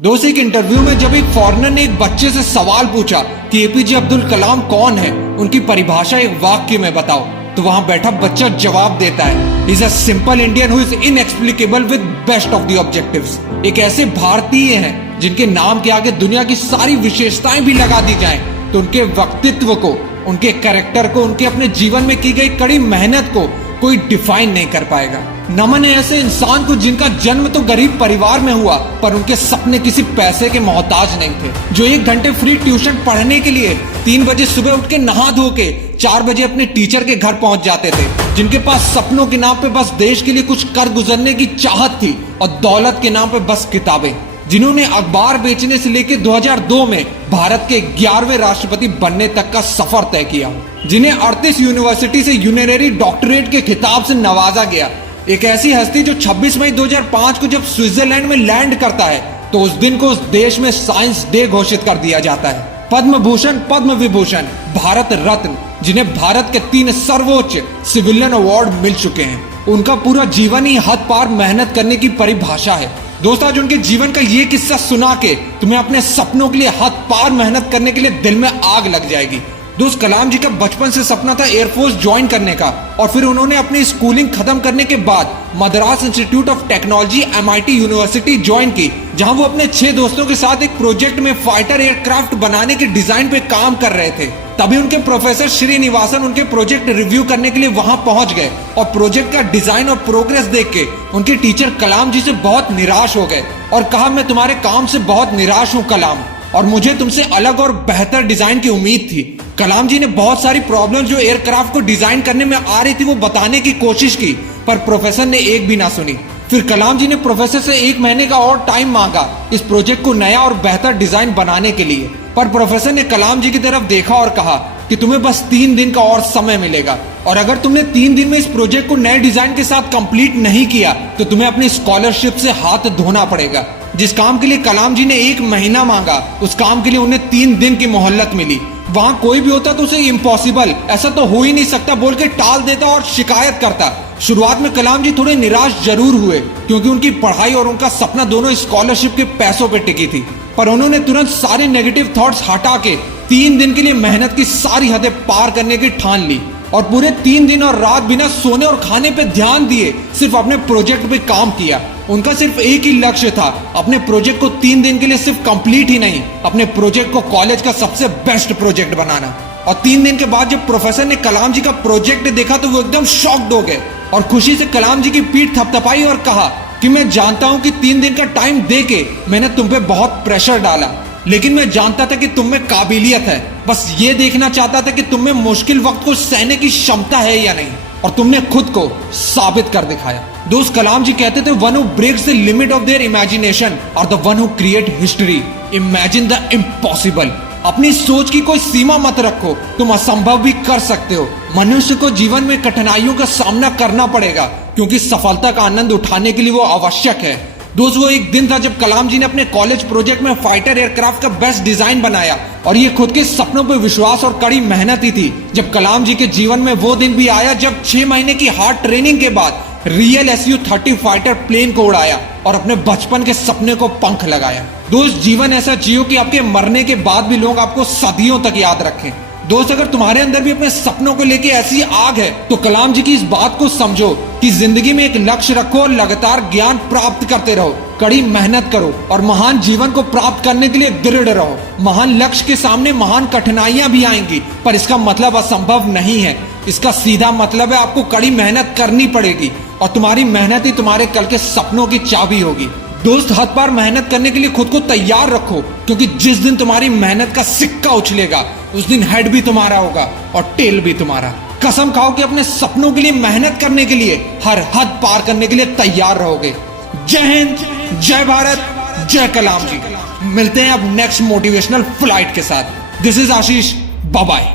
दोस्त एक इंटरव्यू में जब एक फॉरेनर ने एक बच्चे से सवाल पूछा कि एपीजे अब्दुल कलाम कौन है, उनकी परिभाषा एक वाक्य में बताओ, तो वहां बैठा बच्चा जवाब देता है, is a simple Indian who is inexplicable with best of the objectives. एक ऐसे भारतीय हैं जिनके नाम के आगे दुनिया की सारी विशेषताएं भी लगा दी जाएं, तो उनके व्यक्तित्व को, उनके कैरेक्टर को, उनके अपने जीवन में की गई कड़ी मेहनत को कोई डिफाइन नहीं कर पाएगा। नमन है ऐसे इंसान को जिनका जन्म तो गरीब परिवार में हुआ, पर उनके सपने किसी पैसे के मोहताज नहीं थे। जो 1 घंटे फ्री ट्यूशन पढ़ने के लिए 3 बजे सुबह उठ के नहा धो के 4 बजे अपने टीचर के घर पहुंच जाते थे। जिनके पास सपनों के नाम पे बस देश के लिए कुछ कर गुजरने की चाहत थी और दौलत के नाम पे बस किताबें। जिन्होंने अखबार बेचने से लेकर 2002 में भारत के 11वें राष्ट्रपति बनने तक का सफर तय किया। जिन्हें 38 यूनिवर्सिटी से यूनररी डॉक्टरेट के खिताब से नवाजा गया। एक ऐसी हस्ती जो 26 मई 2005 को जब स्विट्जरलैंड में लैंड करता है, तो उस दिन को उस देश में साइंस डे घोषित कर दिया जाता है। पद्म भूषण, पद्म विभूषण, भारत रत्न, जिन्हें भारत के 3 सर्वोच्च सिविलियन अवार्ड मिल चुके हैं। उनका पूरा जीवन ही हद पार मेहनत करने की परिभाषा है। दोस्तों, आज उनके जीवन का ये किस्सा सुना के तुम्हें अपने सपनों के लिए हद पार मेहनत करने के लिए दिल में आग लग जाएगी। दोस्त, कलाम जी का बचपन से सपना था एयरफोर्स ज्वाइन करने का, और फिर उन्होंने अपनी स्कूलिंग खत्म करने के बाद Madras institute of technology MIT university join की, जहां वो अपने 6 दोस्तों के साथ एक प्रोजेक्ट में फाइटर एयरक्राफ्ट बनाने के डिजाइन पे काम कर रहे थे। तभी उनके प्रोफेसर श्रीनिवासन उनके प्रोजेक्ट रिव्यू करने के लिए वहां पहुंच गए और प्रोजेक्ट का डिजाइन और प्रोग्रेस देख के उनके टीचर कलाम जी से बहुत निराश हो गए और कहा, मैं तुम्हारे काम से बहुत निराश हूं कलाम, और मुझे तुमसे अलग और बेहतर डिजाइन की उम्मीद थी। कलाम जी ने बहुत सारी प्रॉब्लम्स जो एयरक्राफ्ट को डिजाइन करने में आ रही थी वो बताने की कोशिश की, पर प्रोफेसर ने एक भी ना सुनी। फिर कलाम जी ने प्रोफेसर से 1 महीने का और टाइम मांगा इस प्रोजेक्ट को नया और बेहतर डिजाइन बनाने के लिए, पर प्रोफेसर ने कलाम जी की तरफ देखा और कहा कि तुम्हें बस 3 दिन का और समय मिलेगा, और अगर तुमने 3 दिन में इस प्रोजेक्ट को नए डिजाइन के साथ कंप्लीट नहीं किया तो तुम्हें अपनी स्कॉलरशिप से हाथ धोना पड़ेगा। जिस काम के लिए कलाम जी ने 1 महीना मांगा, उस काम के लिए उन्हें 3 दिन की मोहलत मिली। वहां कोई भी होता तो उसे इम्पॉसिबल, ऐसा तो हो ही नहीं सकता बोल के टाल देता और शिकायत करता। शुरुआत में कलाम जी थोड़े निराश जरूर हुए, क्योंकि उनकी पढ़ाई और उनका सपना दोनों स्कॉलरशिप के पैसों पे टिकी थी, पर उन्होंने तुरंत सारे नेगेटिव थॉट्स हटा के 3 दिन के लिए मेहनत की सारी हदें पार करने की ठान ली, और पूरे 3 दिन और रात बिना सोने और खाने पे ध्यान दिए सिर्फ अपने प्रोजेक्ट पे काम किया। उनका सिर्फ एक ही लक्ष्य था, अपने प्रोजेक्ट को 3 दिन के लिए सिर्फ कंप्लीट ही नहीं, अपने प्रोजेक्ट को कॉलेज का सबसे बेस्ट प्रोजेक्ट बनाना। और 3 दिन के बाद जब प्रोफेसर ने कलाम जी का प्रोजेक्ट देखा तो वो एकदम शॉक्ड हो गए और खुशी से कलाम जी की पीठ थपथपाई और कहा कि मैं जानता हूं कि 3 दिन का टाइम देके मैंने तुम पे बहुत प्रेशर डाला, लेकिन मैं जानता था कि तुम में काबिलियत है। बस ये देखना चाहता था कि तुम में मुश्किल वक्त को सहने की क्षमता है या नहीं, और तुमने खुद को साबित कर दिखाया। दोस्त, कलाम जी कहते थे, one who breaks the limit of their imagination और the one who create history. Imagine the impossible. अपनी सोच की कोई सीमा मत रखो, तुम असंभव भी कर सकते हो। मनुष्य को जीवन में कठिनाइयों का सामना करना पड़ेगा, क्योंकि सफलता का आनंद उठाने के लिए वो आवश्यक है। दोस्त, वो एक दिन था जब कलाम जी ने अपने कॉलेज प्रोजेक्ट में फाइटर एयरक्राफ्ट का बेस्ट डिजाइन बनाया, और ये खुद के सपनों पर विश्वास और कड़ी मेहनत ही थी। जब कलाम जी के जीवन में वो दिन भी आया जब 6 महीने की हार्ड ट्रेनिंग के बाद रियल Su-30 फाइटर प्लेन को उड़ाया और अपने बचपन के सपने को पंख लगाया। दोस्त, जीवन ऐसा जियो कि आपके मरने के बाद भी लोग आपको सदियों तक याद रखें। दोस्त, अगर तुम्हारे अंदर भी अपने सपनों को लेके ऐसी आग है तो कलाम जी की इस बात को समझो कि जिंदगी में एक लक्ष्य रखो और लगातार ज्ञान प्राप्त करते रहो, कड़ी मेहनत करो और महान जीवन को प्राप्त करने के लिए दृढ़ रहो। महान लक्ष्य के सामने महान कठिनाइयां भी आएंगी, पर इसका मतलब असंभव नहीं है। इसका सीधा मतलब है आपको कड़ी मेहनत करनी पड़ेगी, और तुम्हारी मेहनत ही तुम्हारे कल के सपनों की चाबी होगी। दोस्त, हद पार मेहनत करने के लिए खुद को तैयार रखो, क्योंकि जिस दिन तुम्हारी मेहनत का सिक्का उछलेगा उस दिन हेड भी तुम्हारा होगा और टेल भी तुम्हारा। कसम खाओ कि अपने सपनों के लिए मेहनत करने के लिए हर हद पार करने के लिए तैयार रहोगे। जय हिंद, जय भारत, जय कलाम जी। मिलते हैं अब नेक्स्ट मोटिवेशनल फ्लाइट के साथ। This is Ashish, bye bye.